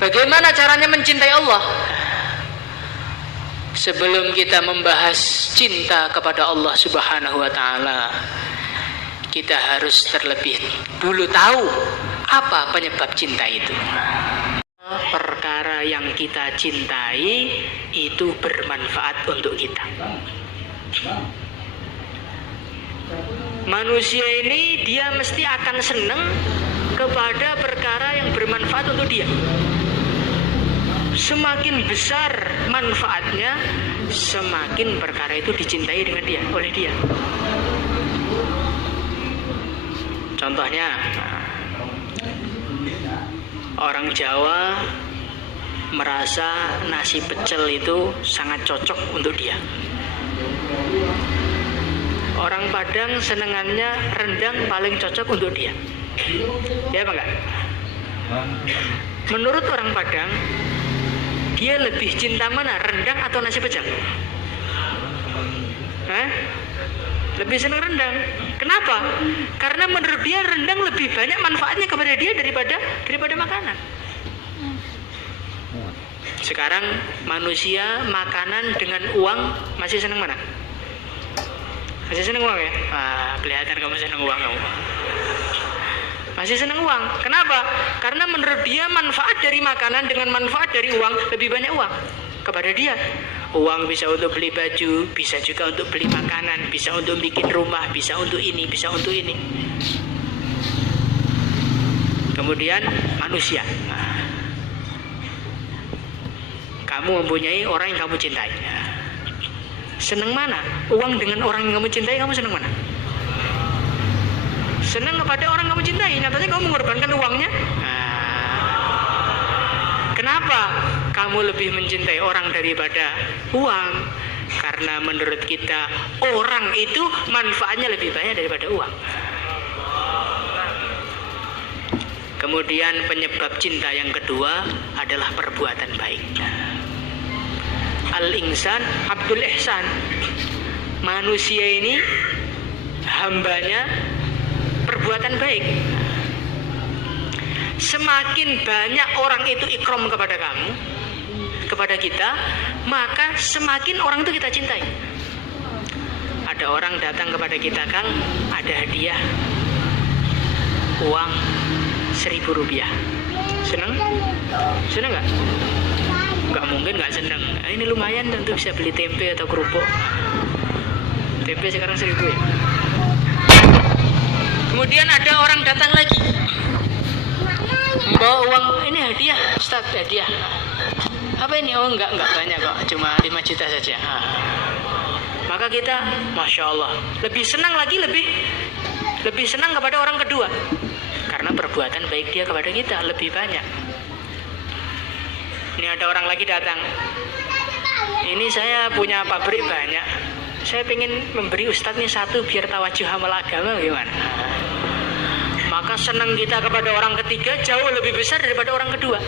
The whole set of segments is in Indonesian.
Bagaimana caranya mencintai Allah? Sebelum kita membahas cinta kepada Allah Subhanahu wa taala, kita harus terlebih dulu tahu apa penyebab cinta itu. Perkara yang kita cintai itu bermanfaat untuk kita. Manusia ini dia mesti akan senang kepada perkara yang bermanfaat untuk dia. Semakin besar manfaatnya, semakin perkara itu dicintai dengan dia, oleh dia. Contohnya, orang Jawa merasa nasi pecel itu sangat cocok untuk dia. Orang Padang senengannya rendang paling cocok untuk dia. Ya apa enggak? Menurut orang Padang, dia lebih cinta mana, rendang atau nasi pecel? Lebih senang rendang. Kenapa? Karena menurut dia rendang lebih banyak manfaatnya kepada dia daripada makanan. Sekarang manusia makanan dengan uang masih senang mana? Masih senang uang ya? Kelihatan kamu senang uang kamu. Masih senang uang. Kenapa? Karena menurut dia manfaat dari makanan dengan manfaat dari uang lebih banyak uang kepada dia. Uang bisa untuk beli baju, bisa juga untuk beli makanan, bisa untuk bikin rumah, bisa untuk ini, bisa untuk ini. Kemudian manusia. Kamu mempunyai orang yang kamu cintai. Senang mana? Uang dengan orang yang kamu cintai, kamu senang mana? Senang kepada orang kamu cintai, nyatanya kamu mengorbankan uangnya. Kenapa kamu lebih mencintai orang daripada uang? Karena menurut kita orang itu manfaatnya lebih banyak daripada uang. Kemudian penyebab cinta yang kedua adalah perbuatan baik. Al-insan abdul ihsan. Manusia ini hambanya perbuatan baik. Semakin banyak orang itu ikram kepada kamu, kepada kita, maka semakin orang itu kita cintai. Ada orang datang kepada kita, Kang, ada hadiah uang 1.000 rupiah. Senang? Senang nggak? Nggak mungkin nggak senang. Ini lumayan tentu bisa beli tempe atau kerupuk. Tempe sekarang 1.000 ya. Kemudian ada orang datang lagi bawa uang, ini hadiah Ustaz, hadiah apa ini? Oh enggak banyak kok, cuma 5 juta saja. Maka kita Masya Allah lebih senang lagi, lebih senang kepada orang kedua karena perbuatan baik dia kepada kita lebih banyak. Ini ada orang lagi datang, ini saya punya pabrik banyak, saya pengen memberi Ustaz nih satu biar tawajuh amal agama, gimana? Maka senang kita kepada orang ketiga jauh lebih besar daripada orang kedua.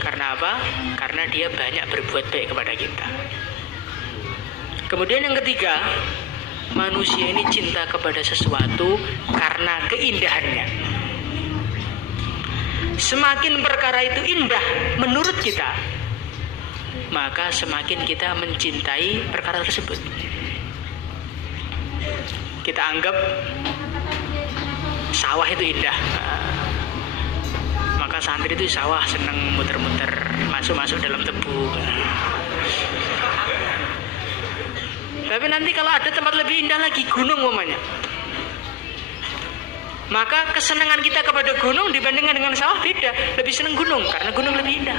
Karena apa? Karena dia banyak berbuat baik kepada kita. Kemudian yang ketiga, manusia ini cinta kepada sesuatu karena keindahannya. Semakin perkara itu indah menurut kita, maka semakin kita mencintai perkara tersebut. Kita anggap sawah itu indah, maka santri itu sawah senang muter-muter, masuk dalam tebu. Tapi nanti kalau ada tempat lebih indah lagi, gunung umpamanya, maka kesenangan kita kepada gunung dibandingkan dengan sawah beda. Lebih senang gunung karena gunung lebih indah.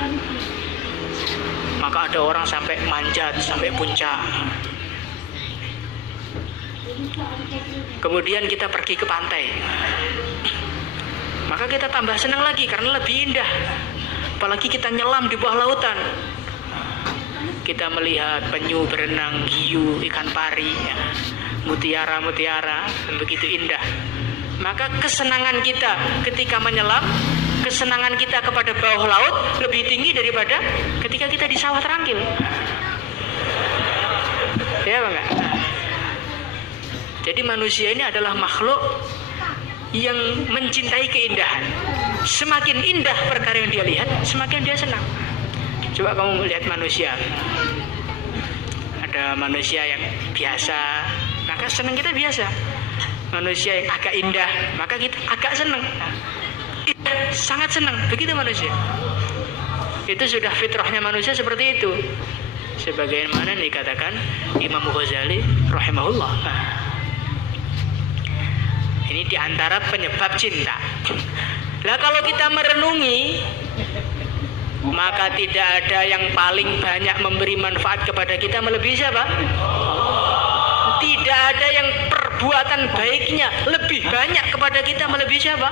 Maka ada orang sampai manjat sampai puncak. Kemudian kita pergi ke pantai, maka kita tambah senang lagi karena lebih indah. Apalagi kita nyelam di bawah lautan, kita melihat penyu berenang, hiu, ikan pari, ya, mutiara-mutiara, begitu indah. Maka kesenangan kita ketika menyelam, kesenangan kita kepada bawah laut lebih tinggi daripada ketika kita di sawah terangkil. Ya enggak? Jadi manusia ini adalah makhluk yang mencintai keindahan. Semakin indah perkara yang dia lihat, semakin dia senang. Coba kamu melihat manusia. Ada manusia yang biasa, maka senang kita biasa. Manusia yang agak indah, maka kita agak senang. Sangat senang, begitu manusia. Itu sudah fitrahnya manusia seperti itu. Sebagaimana dikatakan Imam Ghazali rahimahullah. Ini diantara penyebab cinta. Lah kalau kita merenungi, maka tidak ada yang paling banyak memberi manfaat kepada kita melebihi siapa? Tidak ada yang perbuatan baiknya lebih banyak kepada kita melebihi siapa?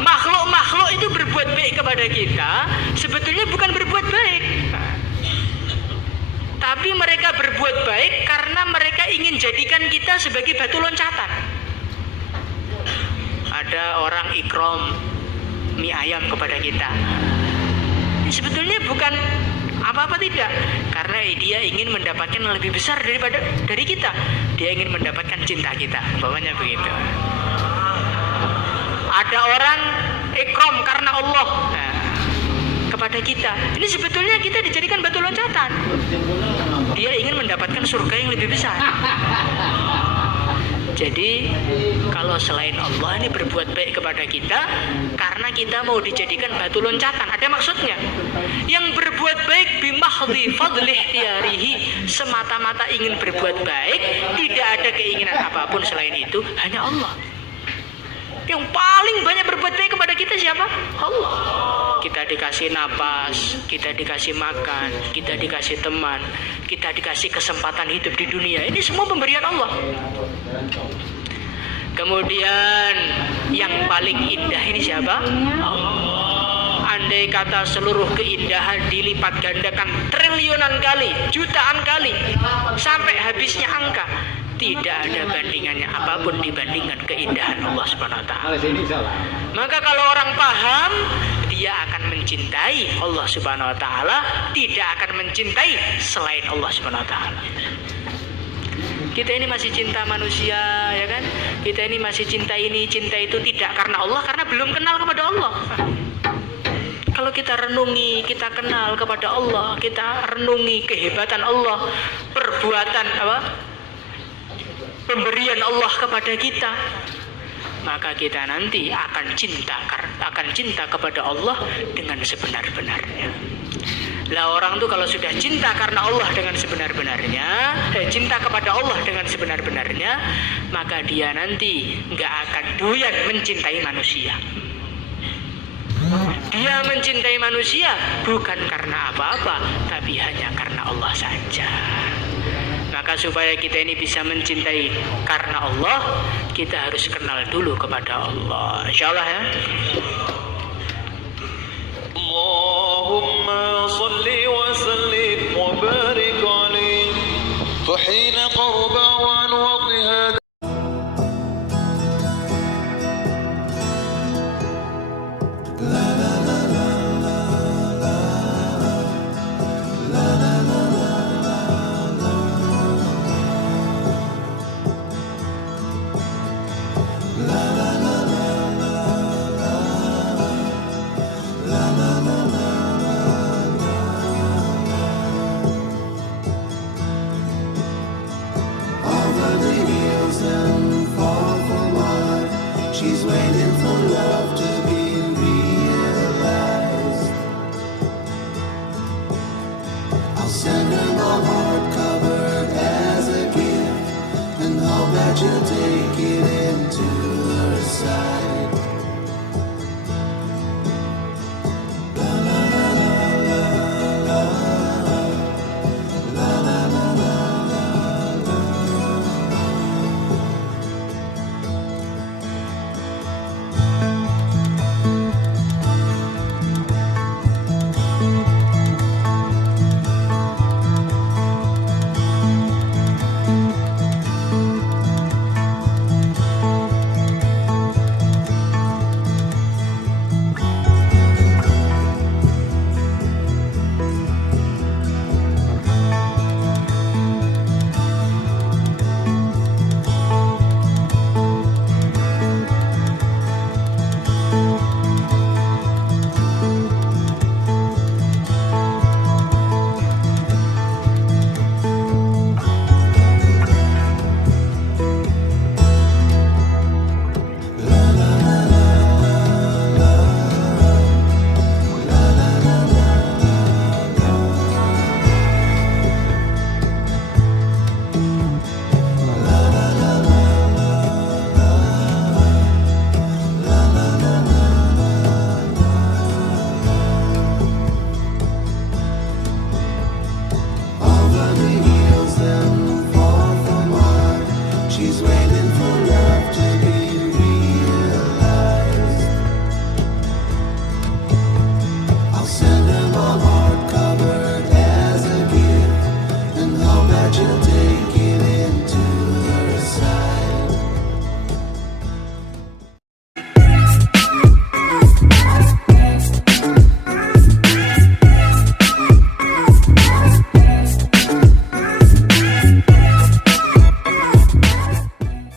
Makhluk-makhluk itu berbuat baik kepada kita sebetulnya bukan berbuat baik, tapi mereka berbuat baik karena mereka ingin jadikan kita sebagai batu loncatan. Ada orang ikram mie ayam kepada kita, ini sebetulnya bukan apa-apa, tidak, karena dia ingin mendapatkan yang lebih besar dari kita. Dia ingin mendapatkan cinta kita, umpamanya begitu. Ada orang ikram karena Allah kepada kita, ini sebetulnya kita dijadikan batu loncatan. Dia ingin mendapatkan surga yang lebih besar. Jadi kalau selain Allah ini berbuat baik kepada kita karena kita mau dijadikan batu loncatan, ada maksudnya. Yang berbuat baik bimahdhi fadlih tiarihi, semata-mata ingin berbuat baik, tidak ada keinginan apapun selain itu, hanya Allah. Yang paling banyak berbuat baik kepada kita siapa? Allah. Kita dikasih napas, kita dikasih makan, kita dikasih teman, kita dikasih kesempatan hidup di dunia. Ini semua pemberian Allah. Kemudian yang paling indah ini siapa? Allah. Andai kata seluruh keindahan dilipat gandakan triliunan kali, jutaan kali, sampai habisnya angka, tidak ada bandingannya apapun dibandingkan keindahan Allah Subhanahu wa taala. Maka kalau orang paham, dia akan mencintai Allah Subhanahu wa taala, tidak akan mencintai selain Allah Subhanahu wa taala. Kita ini masih cinta manusia, ya kan? Kita ini masih cinta ini, cinta itu, tidak karena Allah, karena belum kenal kepada Allah. Kalau kita renungi, kita kenal kepada Allah, kita renungi kehebatan Allah, perbuatan pemberian Allah kepada kita, maka kita nanti akan cinta kepada Allah dengan sebenar-benarnya. Lah orang tuh kalau sudah cinta karena Allah dengan sebenar-benarnya, cinta kepada Allah dengan sebenar-benarnya, maka dia nanti nggak akan doyan mencintai manusia. Dia mencintai manusia bukan karena apa-apa, tapi hanya karena Allah saja. Maka supaya kita ini bisa mencintai karena Allah, kita harus kenal dulu kepada Allah. Insyaallah ya. Allahumma salli wa sallim wa barik alaihi tuhina qarba wa anwadhiha. She's waiting for love to be realized. I'll send her my heart covered as a gift, and hope that you'll take it into her side.